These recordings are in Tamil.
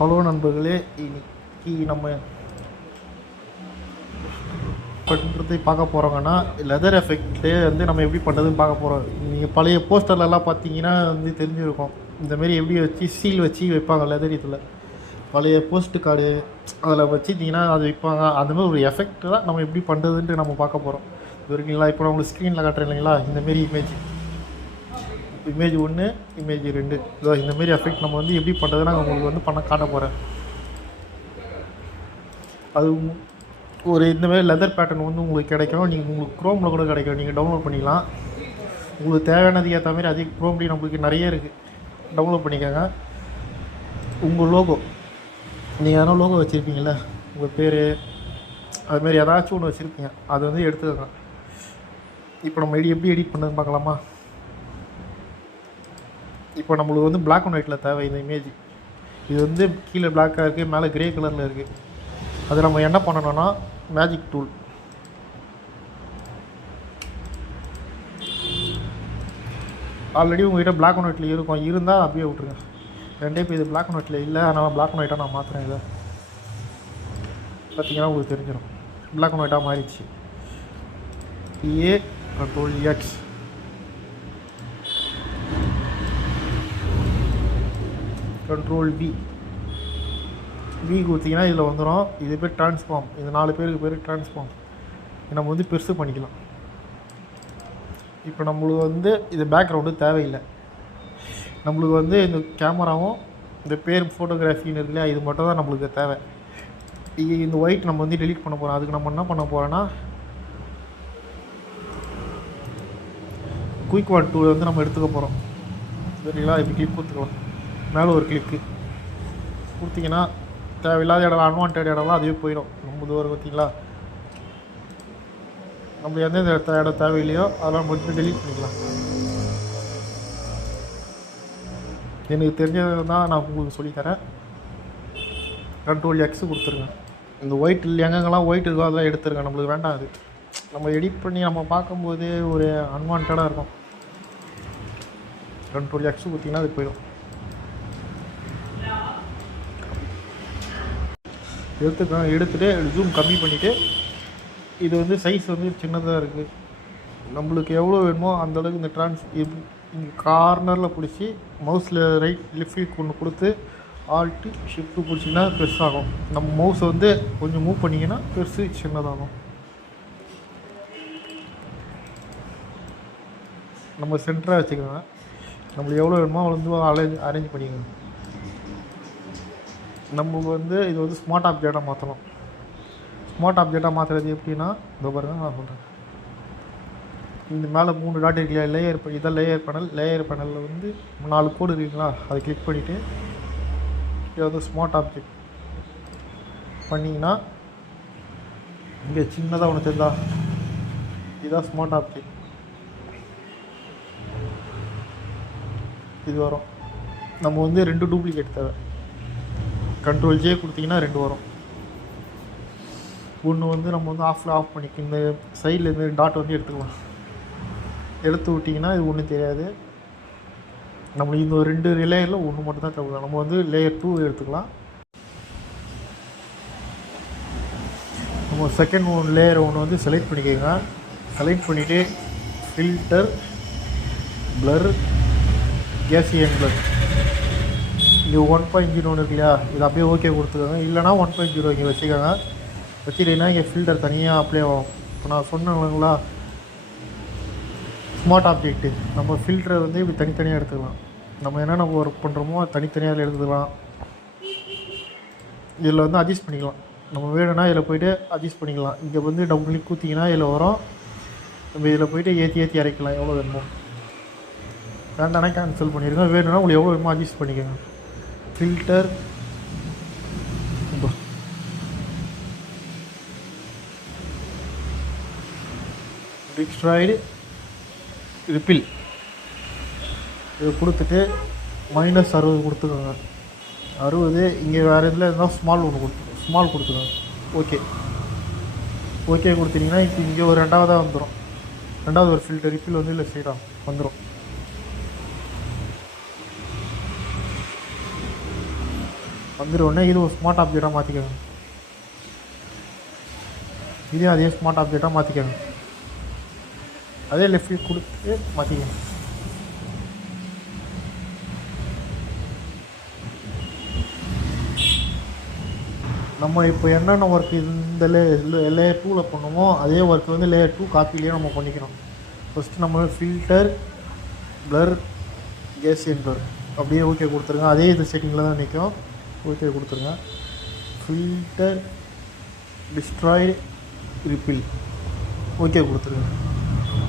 ஹலோ நண்பர்களே, இன்னைக்கு நம்ம பண்ணுறதை பார்க்க போகிறோங்கன்னா லெதர் எஃபெக்ட்லேயே வந்து நம்ம எப்படி பண்ணுறதுன்னு பார்க்க போகிறோம். நீங்கள் பழைய போஸ்டர்லலாம் பார்த்தீங்கன்னா வந்து தெரிஞ்சிருக்கும். இந்தமாரி எப்படி வச்சு சீல் வச்சு வைப்பாங்க லெதர். இதில் பழைய போஸ்ட் கார்டு அதில் வச்சுட்டிங்கன்னா அது வைப்பாங்க. அந்தமாதிரி ஒரு எஃபெக்ட் தான் நம்ம எப்படி பண்ணுறதுன்ட்டு நம்ம பார்க்க போகிறோம். இது இருக்குங்களா? இப்போ நான் உங்களுக்கு ஸ்க்ரீனில் காட்டுறேன் இல்லைங்களா? இந்தமாரி இமேஜ் 1, இமேஜ் 2, இந்தமாரி எஃபெக்ட் நம்ம வந்து எப்படி பண்ணுறதுன்னா உங்களுக்கு வந்து காட்ட போகிறேன். அது ஒரு இந்தமாரி லெதர் பேட்டர்ன் வந்து உங்களுக்கு கிடைக்கும். உங்களுக்கு க்ரோமில் கூட கிடைக்கும். நீங்கள் டவுன்லோட் பண்ணிக்கலாம். உங்களுக்கு தேவையானதுக்கு ஏற்ற மாதிரி அதிக க்ரோம்லேயும் நம்மளுக்கு நிறைய இருக்குது. டவுன்லோட் பண்ணிக்கோங்க. உங்கள் லோகோ, நீங்கள் எதனா லோகோ வச்சுருப்பீங்கள, உங்கள் பேர், அதுமாரி ஏதாச்சும் ஒன்று வச்சுருப்பீங்க, அதை வந்து எடுத்துக்கோங்க. இப்போ நம்ம எப்படி எடிட் பண்ணுறதுன்னு பார்க்கலாமா? இப்போ நம்மளுக்கு வந்து பிளாக் அண்ட் ஒயிட்டில் தேவை இந்த இமேஜ். இது வந்து கீழே பிளாக்காக இருக்குது, மேலே கிரே கலரில் இருக்குது. அது நம்ம என்ன பண்ணணும்னா மேஜிக் டூல், ஆல்ரெடி உங்கள்கிட்ட பிளாக் அண்ட் ஒயிட்டில் இருக்கும், இருந்தால் அப்படியே விட்ருங்க. ரெண்டே இப்போ இது பிளாக் அண்ட் ஒயிட்டில் இல்லை, அதனால் பிளாக் அண்ட் ஒயிட்டாக நான் மாற்றுறேன். இதை பார்த்தீங்கன்னா உங்களுக்கு தெரிஞ்சிடும், பிளாக் அண்ட் ஒயிட்டாக மாறிடுச்சு. Ctrl+X, Ctrl+V கொடுத்தீங்கன்னா இதில் வந்துடும். இது பேர் ட்ரான்ஸ்ஃபார்ம். இது 4 பேருக்கு பேர் ட்ரான்ஸ்ஃபார்ம். நம்ம வந்து பெருசு பண்ணிக்கலாம். இப்போ நம்மளுக்கு வந்து இது பேக்ரவுண்டு தேவையில்லை. நம்மளுக்கு வந்து இந்த கேமராவும் இந்த பேர் ஃபோட்டோகிராஃபின்னு இருக்கு இல்லையா, இது மட்டும் தான் நம்மளுக்கு தேவை. இந்த ஒயிட் நம்ம வந்து டெலீட் பண்ண போகிறோம். அதுக்கு நம்ம என்ன பண்ண போகிறோன்னா குயிக் ஒன் டூ வந்து நம்ம எடுத்துக்க போகிறோம். சரிங்களா? இப்படி கிளிக் கொடுத்துக்கலாம். மேலே ஒரு கிளிக்கு கொடுத்தீங்கன்னா தேவையில்லாத இடம், அன்வான்ட் இடம்லாம் அதுவே போயிடும். நம்ம தூரம் பார்த்தீங்களா, நம்ம எந்தெந்த இடம் தேவையில்லையோ அதெல்லாம் மட்டும் டெலீட் பண்ணிக்கலாம். எனக்கு தெரிஞ்சது தான் நான் உங்களுக்கு சொல்லித்தரேன். Ctrl+X கொடுத்துருங்க. இந்த ஒயிட் எங்கெங்கெல்லாம் ஒயிட் இருக்கோ அதெல்லாம் எடுத்துருங்க. நம்மளுக்கு வேண்டாம். அது நம்ம எடிட் பண்ணி நம்ம பார்க்கும்போது ஒரு அன்வான்டாக இருக்கும். Ctrl+X கொடுத்தீங்கன்னா அது போயிடும். எடுத்துகிட்டு ஜூம் கம்மி பண்ணிவிட்டு, இது வந்து சைஸ் வந்து சின்னதாக இருக்குது. நம்மளுக்கு எவ்வளோ வேணுமோ அந்தளவுக்கு இந்த இங்கே கார்னரில் பிடிச்சி மவுஸில் லெஃப்ட் கிளிக் ஒன்று கொடுத்து ஆல்ட் ஷிஃப்ட்டு பிடிச்சிங்கன்னா பெருசாகும். நம்ம மவுஸை வந்து கொஞ்சம் மூவ் பண்ணிங்கன்னா பெருசு சின்னதாகும். நம்ம சென்டராக வச்சுக்கோங்க. நம்மளுக்கு எவ்வளோ வேணுமோ அவ்வளோ வந்து அரேஞ்ச் பண்ணிக்கோங்க. நம்ம வந்து இது வந்து ஸ்மார்ட் ஆப்ஜெக்டாக மாற்றணும். ஸ்மார்ட் ஆப்ஜெக்டாக மாற்றுறது எப்படின்னா, இந்த பாருங்க நான் சொல்கிறேன். இந்த மேலே 3 டாட் இருக்குல்லையா, இதான் லேயர் பேனல். லேயர் பேனலில் வந்து 4 கோடு இருக்குங்களா, அதை கிளிக் பண்ணிவிட்டு இது வந்து ஸ்மார்ட் ஆப்ஜெக்ட் பண்ணிங்கன்னா இங்கே சின்னதாக ஒன்று தெரிந்தா, இதுதான் ஸ்மார்ட் ஆப்ஜெக்ட். இது வரும். நம்ம வந்து 2 டூப்ளிகேட் தேவை. Ctrl+J கொடுத்தீங்கன்னா 2 வரும். ஒன்று வந்து நம்ம வந்து ஆஃப் பண்ணிக்க, இந்த சைடில் இருந்து டாட் வந்து எடுத்துக்கலாம். எடுத்து விட்டிங்கன்னா இது ஒன்றும் தெரியாது. நம்மளுக்கு இந்த 2 லேயரில் ஒன்று மட்டும் தான் தேவை. நம்ம வந்து லேயர் 2 எடுத்துக்கலாம். நம்ம செகண்ட் லேயர் ஒன்று வந்து செலக்ட் பண்ணிக்கோங்க. செலக்ட் பண்ணிவிட்டு ஃபில்டர், பிளர், கேசியன் பிளர், இங்கே 1.0 ஒன்று இருக்கு இல்லையா, இது அப்படியே ஓகே கொடுத்துக்கோங்க. இல்லைனா 1.0 இங்கே வச்சுக்கோங்க. வச்சுட்டீங்கன்னா இங்கே ஃபில்டர் தனியாக அப்ளை ஆகும். இப்போ நான் சொன்னேங்களா ஸ்மார்ட் ஆப்ஜெக்ட்டு, நம்ம ஃபில்டரை வந்து இப்படி தனித்தனியாக எடுத்துக்கலாம். நம்ம என்னென்ன ஒர்க் பண்ணுறோமோ தனித்தனியாக எடுத்துக்கலாம். இதில் வந்து அட்ஜஸ்ட் பண்ணிக்கலாம். நம்ம வேணும்னா இதில் போய்ட்டு அட்ஜஸ்ட் பண்ணிக்கலாம். இங்கே வந்து டபுள் கிளிக் கொடுத்தீங்கன்னா இதில் வரும். நம்ம இதில் போய்ட்டு ஏற்றி இறக்கலாம் எவ்வளோ வேணுமோ. வேண்டானா கேன்சல் பண்ணிடுங்க. வேணும்னா உங்களுக்கு எவ்வளோ வேணுமோ அட்ஜஸ்ட் பண்ணிக்கோங்க. ஃபில்டர், டிஸ்ட்ராய்டு, ரிப்பில், இது கொடுத்துட்டு -60 கொடுத்துக்கோங்க. 60 இங்கே வேறு இதில் இருந்தால் ஸ்மால் கொடுத்துக்கோங்க. ஓகே கொடுத்தீங்கன்னா இப்போ இங்கே ஒரு ரெண்டாவதாக வந்துடும். ரெண்டாவது ஒரு ஃபில்டர் ரிப்பில் வந்து இல்லை சைடாக வந்துடும். வந்துடுவோடனே இது ஒரு ஸ்மார்ட் ஆப்ஜெக்டாக மாற்றிக்கோங்க. இதே அதே ஸ்மார்ட் ஆப்ஜெக்டாக மாற்றிக்கோங்க. அதே லெஃப்ட் கிளிக் கொடுத்து மாற்றிக்கோங்க. நம்ம இப்போ என்னென்ன ஒர்க் இந்த லேயர் 2ல் பண்ணுமோ அதே ஒர்க் வந்து லேயர் 2 காப்பிலேயே நம்ம பண்ணிக்கணும். ஃபஸ்ட்டு நம்ம ஃபில்டர், ப்ளர், கேசியன் ப்ளர் அப்படியே ஓகே கொடுத்துருங்க. அதே இது செட்டிங்கில் தான் நிற்கும். ஓகே கொடுத்துருங்க. ஃபில்டர், டிஸ்ட்ராய்டு, ரிப்பில் ஓகே கொடுத்துருங்க.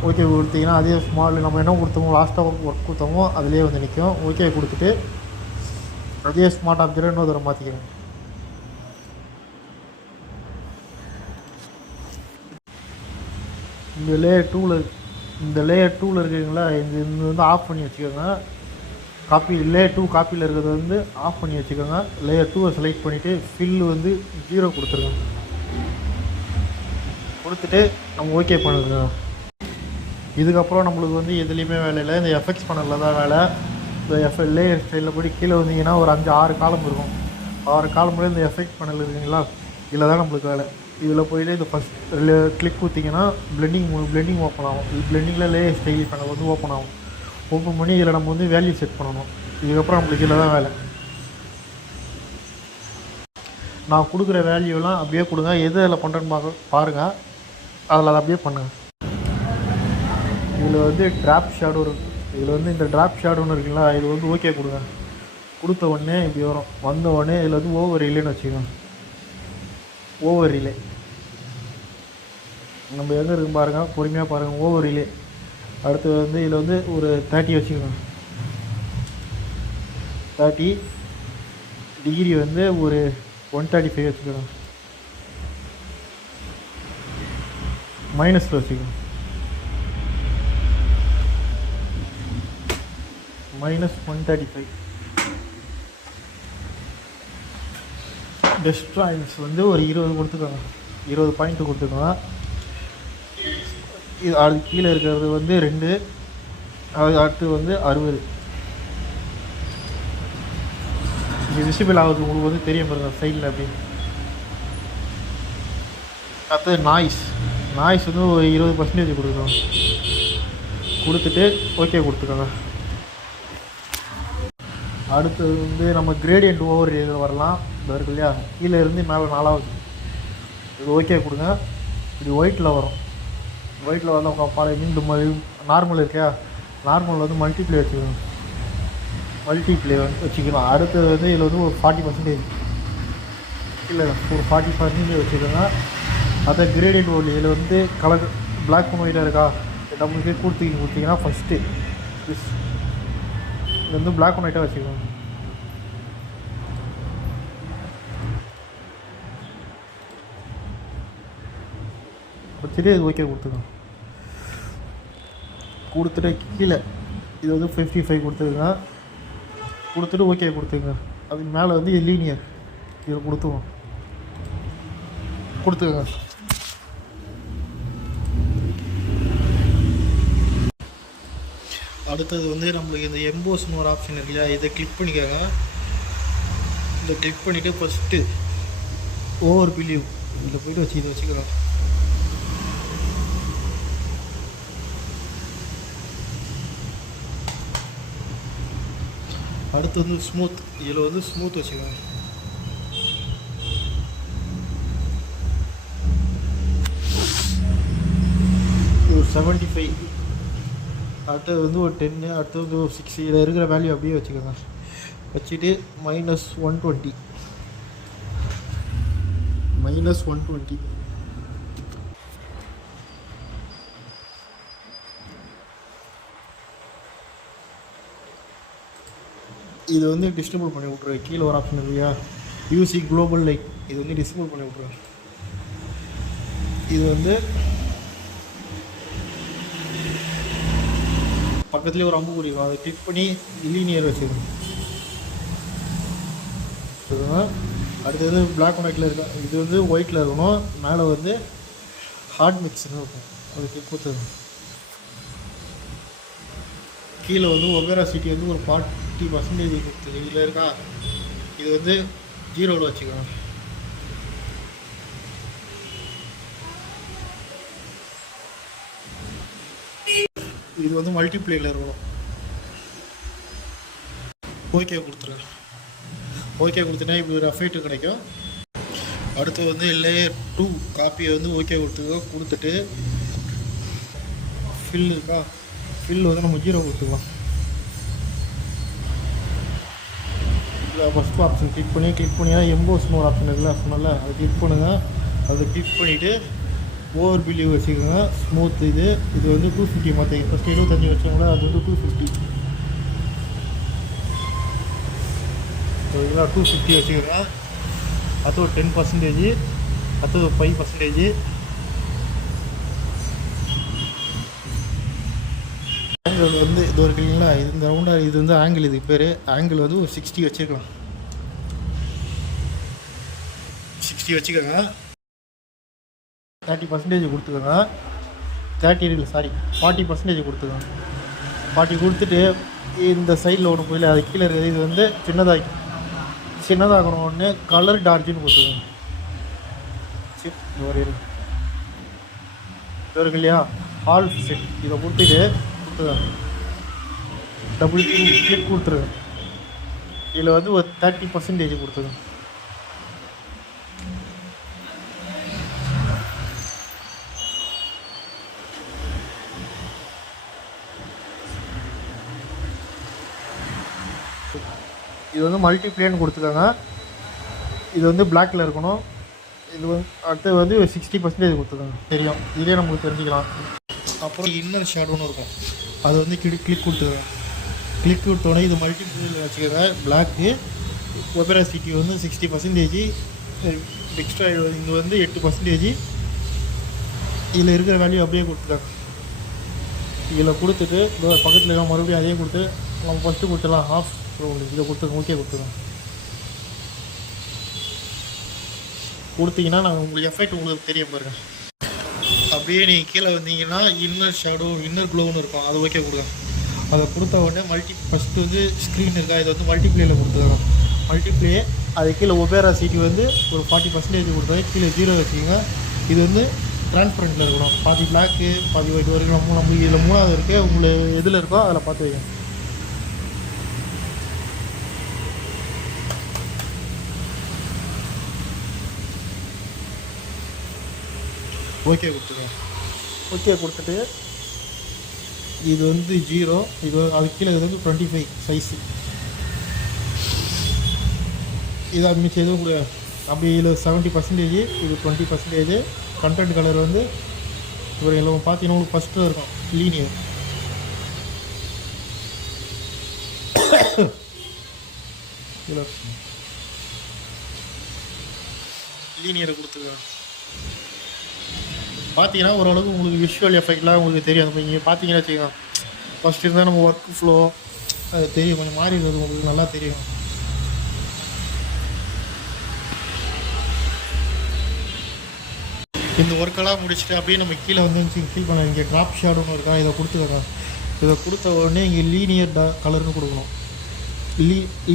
ஓகே கொடுத்தீங்கன்னா அதே ஸ்மால் நம்ம என்ன கொடுத்தோமோ லாஸ்ட்டாக ஒர்க் கொடுத்தோமோ அதிலே வந்து நிற்கும். ஓகே கொடுத்துட்டு அதே ஸ்மார்ட் ஆப்ஜெக்டை இன்னொரு தடவை மாற்றிக்கணும். இந்த லேயர் 2ல் இருக்குங்களா, இது வந்து ஆஃப் பண்ணி வச்சுக்கோங்க. காப்பி லேயர் 2 காப்பியில் இருக்கிறத வந்து ஆஃப் பண்ணி வச்சுக்கோங்க. லேயர் 2வை செலக்ட் பண்ணிவிட்டு ஃபில் வந்து 0 கொடுத்துருங்க. கொடுத்துட்டு நம்ம ஓகே பண்ணுங்க. இதுக்கப்புறம் நம்மளுக்கு வந்து எதுலேயுமே வேலை இல்லை. இந்த எஃபெக்ட்ஸ் பேனலில் தான் வேலை. இந்த லேயர் ஸ்டைலில் போய் கீழே வந்தீங்கன்னா ஒரு 5-6 காலம் இருக்கும். 6 காலம் இந்த எஃபெக்ட் பேனல் இருக்குங்களா, இதில் தான் நம்மளுக்கு வேலை. இதில் போய்ட்டு இந்த ஃபஸ்ட் கிளிக் கொடுத்தீங்கன்னா பிளெண்டிங் ஓப்பன் ஆகும். பிளெண்டிங்கில் லேயர் ஸ்டைல் பேனல் வந்து ஓப்பன் ஆகும். ஓப்பன் பண்ணி இதில் நம்ம வந்து வேல்யூ செட் பண்ணணும். இதுக்கப்புறம் நம்மளுக்கு இதில் தான் வேலை. நான் கொடுக்குற வேல்யூலாம் அப்படியே கொடுங்க. எது அதில் பண்ணுறேன்னு பாருங்கள். அதில் அதை அப்படியே பண்ணுங்கள். இதில் வந்து ட்ராப் ஷேடோ இருக்குது. இதில் வந்து இந்த ட்ராப் ஷேடோன்னு இருக்குங்களா, இது வந்து ஓகே கொடுங்க. கொடுத்த உடனே இப்படி வரும். வந்த உடனே இதில் வந்து ஓவர் ரிலேன்னு வச்சுக்கோங்க. ஓவர் ரிலே நம்ம எங்கே இருக்கு பாருங்கள், பொறுமையாக பாருங்கள். ஓவர் ரிலே அடுத்து வந்து இதில் வந்து ஒரு 30 வச்சுக்கோங்க. 30 டிகிரி வந்து ஒரு 135 வச்சுக்கோங்க. மைனஸில் வச்சுக்கோங்க. -135. டெஸ்ட்ராயின்ஸ் வந்து ஒரு 20 கொடுத்துக்கோங்க. 20 பாயிண்ட் கொடுத்துக்கோங்க. இது அது கீழே இருக்கிறது வந்து 2, அது அடுத்து வந்து 60. இது விசிபிள் ஆகுது உங்களுக்கு வந்து தெரியும் பாருங்க சைடில் அப்படி. அடுத்து நாய்ஸ் வந்து ஒரு 20% கொடுக்கணும். கொடுத்துட்டு ஓகே கொடுத்துக்கோங்க. அடுத்தது வந்து நம்ம கிரேடியன்ட் ஓவர் இதில் வரலாம். இது இருக்கு இல்லையா, கீழே இருந்து மேலே 4வது இது ஓகே கொடுங்க. இது ஒயிட்டில் வரும். ஒயிட்டில் வந்து பாருங்க. இந்த மாதிரி நார்மல் இருக்கா, நார்மல் வந்து மல்டிப்ளே வச்சுக்கணும். மல்டிப்ளே வந்து வச்சுக்கலாம். அடுத்தது வந்து இதில் வந்து ஒரு 40% இல்லை ஒரு 40% வச்சுக்கோங்க. அதை கிரேடியன்ட் ஓவர் இதில் வந்து கலர் பிளாக் அண்ட் ஒயிட்டாக இருக்கா, நம்மளுக்கே கொடுத்தீங்கன்னா ஃபஸ்ட்டு இது வந்து பிளாக் அண்ட் ஒயிட்டாக வச்சுக்கோங்க. வச்சுட்டு இது ஓகே கொடுத்துக்கோங்க. கொடுத்துட்டு கீழே இது வந்து 55 கொடுத்துருங்க. கொடுத்துட்டு ஓகே கொடுத்துங்க. அதுக்கு மேலே வந்து லீனியர் இதில் கொடுத்துக்கோங்க. அடுத்தது வந்து நம்மளுக்கு இந்த எம்போஸ்னு ஒரு ஆப்ஷன் இருக்கு இல்லையா, இதை கிளிக் பண்ணிக்கோங்க. இதை கிளிக் பண்ணிவிட்டு ஃபஸ்ட்டு ஓவர் பிலீவ் இதில் போய்ட்டு இதை வச்சுக்கலாம். அடுத்து வந்து ஸ்மூத், இதில் வந்து ஸ்மூத் வச்சுக்கோங்க. ஒரு 75, அடுத்தது வந்து ஒரு 10, அடுத்தது வந்து ஒரு 6. இதில் இருக்கிற வேல்யூ அப்படியே வச்சுக்கோங்க. வச்சுட்டு -120 இது வந்து டிஸ்ட்ரிபியூட் பண்ணி விட்ருவேன். கீழே ஒரு ஆப்ஷன் இல்லையா, யூசி குளோபல் லைட், இது வந்து டிஸ்ட்ரிபியூட் பண்ணி விட்ருவேன். இது வந்து பக்கத்துலேயே ஒரு அம்புக்குறி இருக்கும், அதை கிளிக் பண்ணி லீனியர் வச்சுக்கணும். அடுத்து வந்து பிளாக் அண்ட் ஒயிட்டில் இருக்கும். இது வந்து ஒயிட்டில் இருக்கணும். மேலே வந்து ஹார்ட் மிக்ஸ்னு இருக்கும், அது கிளிக் கொடுத்துருங்க. கீழே வந்து ஒபேரா சிட்டி வந்து ஒரு 40% கொடுத்துருக்கு. இதில் இருக்கா, இது வந்து ஜீரோவில் வச்சுக்கோங்க. இது வந்து மல்டிப்ளேயில் இருக்கணும். ஓகே கொடுத்துருங்க. ஓகே கொடுத்தீங்கன்னா இப்படி ஒரு எஃபெக்ட் கிடைக்கும். அடுத்து வந்து லேயர் 2 காப்பியை வந்து ஓகே கொடுத்துட்டு ஃபில் இருக்கா, ஃபில் வந்து நம்ம 0 கொடுத்துக்கலாம். இதில் ஃபஸ்ட்டு ஆப்ஷன் கிளிக் பண்ணிங்கன்னா எம்போஸ்னு ஒரு ஆப்ஷன் இருக்குல்ல, சொன்னால அதை கிளிக் பண்ணுங்கள். அதை கிளிக் பண்ணிவிட்டு ஓவர் பிலீவ் வச்சுக்கோங்க. ஸ்மூத் இது வந்து 250 மாற்றிங்க. ஃபஸ்ட்டு 75 வச்சோங்களா, அது வந்து 250. இதெல்லாம் 250 வச்சுக்கோங்க. அது ஒரு 10%, அது ஒரு 5%. ஆங்கிள் வந்து இது ஒரு இல்லைங்களா, இது இந்த ரவுண்டாக இது வந்து ஆங்கிள், இது பேர் ஆங்கிள் வந்து ஒரு 60 வச்சுக்கலாம். 60 வச்சுக்கோங்க. 30% கொடுத்துக்கோங்க. 40% கொடுத்துக்கோங்க. 40 கொடுத்துட்டு இந்த சைடில் ஒன்று போயில அது கீழே இருக்குது, இது வந்து சின்னதாகணும். ஒன்று கலர் டார்ஜின்னு கொடுத்துக்கோங்க. இது இருக்கு இல்லையா, ஆல் செட், இதை கொடுத்துட்டு டபுள் கிளிக் கொடுத்துருங்க. இதில் வந்து ஒரு 30% கொடுத்துருங்க. இது வந்து மல்டிப்ளேன் கொடுத்துக்கோங்க. இது வந்து பிளாக்கில் இருக்கணும். இது வந்து அடுத்து வந்து 60% கொடுத்துக்கோங்க. தெரியும், இதே நமக்கு தெரிஞ்சுக்கலாம். அப்புறம் இன்னர் ஷேடோன்னு இருக்கும், அது வந்து கிளிக் கொடுத்துக்கோங்க. கிளிக் கொடுத்தோடனே இது மல்டிப்ளேனில் வச்சுக்கோங்க. பிளாக்கு ஒபெராசிட்டி வந்து 60%, எக்ஸ்ட்ரா இங்கே வந்து 8%. இதில் இருக்கிற வேல்யூ அப்படியே கொடுத்துக்கோங்க. இதில் கொடுத்துட்டு பக்கத்தில் இருக்க மறுபடியும் அதே கொடுத்து நம்ம ஃபஸ்ட்டு கொடுத்துடலாம். ஆஃப் இதை கொடுத்துருங்க. ஓகே கொடுத்தீங்கன்னா நாங்கள் உங்களுக்கு எஃபெக்ட் உங்களுக்கு தெரியும் பாருங்கள். அப்படியே நீங்கள் கீழே வந்தீங்கன்னா இன்னர் ஷேடோ இன்னர் க்ளோன்னு இருக்கும், அது ஓகே கொடுங்க. அதை கொடுத்த உடனே ஃபஸ்ட்டு வந்து ஸ்க்ரீன் இருக்கா, இதை வந்து மல்டிப்ளேயில் கொடுத்துருக்கோம். மல்டிப்ளே அது கீழே ஒபேராசிட்டி வந்து ஒரு 40% கொடுத்தாங்க. கீழே 0 வச்சுக்கோங்க. இது வந்து ட்ரான்ஸ்பரண்ட்டில் இருக்கணும். பாதி பிளாக்கு பாதி ஒயிட் வரைக்கும் நம்ம இதில் 3வது இருக்குது. உங்களுக்கு எதில் இருக்கோ அதில் பார்த்து வைங்க. ஓகே கொடுத்துருங்க. ஓகே கொடுத்துட்டு இது வந்து 0, இது அது கீழே இது வந்து 25 சைஸு. இது மிச்சம் எதுவும் கூட அப்படி இதில் 70%, இது 20%. கண்டென்ட் கலர் வந்து ஒரு எல்லாம் பார்த்தீங்கன்னா உங்களுக்கு ஃபஸ்ட்டு இருக்கும் லீனியர். இதில் லீனியரை கொடுத்துருக்கேன். பார்த்தீங்கன்னா ஓரளவுக்கு உங்களுக்கு விஷுவல் எஃபெக்ட்லாம் உங்களுக்கு தெரியும். அந்த நீங்கள் பார்த்தீங்கன்னா வச்சுக்கோங்க, ஃபஸ்ட்டு இருந்தால் நம்ம ஒர்க் ஃப்ளோ அது தெரியும், கொஞ்சம் மாறி இருக்கிறது உங்களுக்கு நல்லா தெரியும். இந்த ஒர்க்கெல்லாம் முடிச்சுட்டு அப்படியே நம்ம கீழே வந்து ஃபீல் பண்ண இங்கே ட்ராப் ஷேடோன்னு இருக்கா, இதை கொடுத்துக்கிறோம். இதை கொடுத்த உடனே இங்கே லீனியர் கலர்னு கொடுக்கணும்,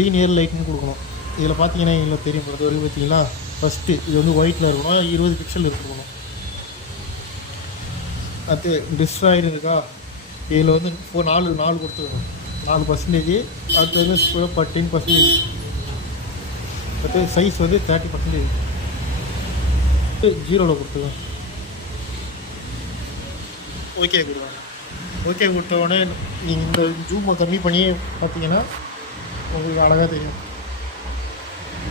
லீனியர் லைட்னு கொடுக்கணும். இதில் பார்த்தீங்கன்னா இதில் தெரியும் பொறுத்த வரைக்கும் பார்த்தீங்கன்னா ஃபஸ்ட்டு இது வந்து ஒயிட்டில் இருக்கணும், 20 பிக்சல் இருக்கணும். அது டிஸ்ட்ராய்டு இருக்கா, இதில் வந்து 4 கொடுத்துருக்கணும், 4%. அடுத்து வந்து 10%. அடுத்து சைஸ் வந்து 30%. 0ல் கொடுத்துருக்கோம். ஓகே கொடுங்க. ஓகே கொடுத்த உடனே நீங்கள் இந்த ஜூமை கம்மி பண்ணி பார்த்தீங்கன்னா உங்களுக்கு அழகாக தெரியும்.